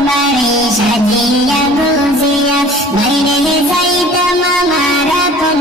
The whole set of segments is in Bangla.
বাড়ি সাজিয়া গুজিয়া বাইরে যাইতাম আমার আপন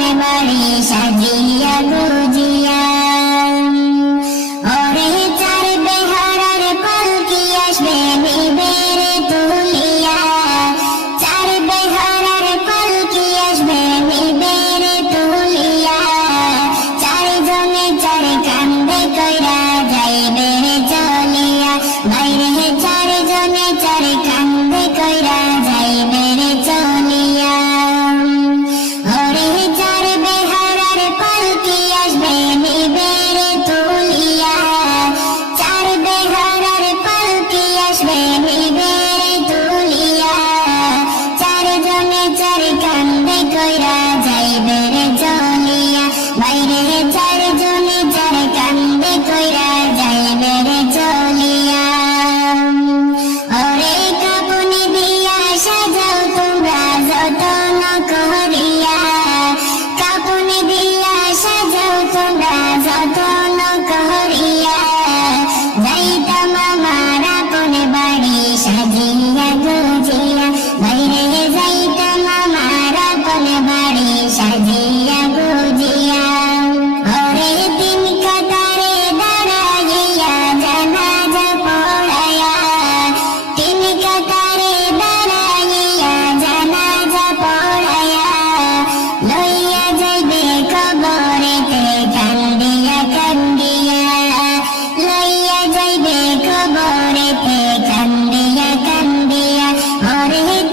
Hare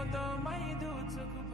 for the money you took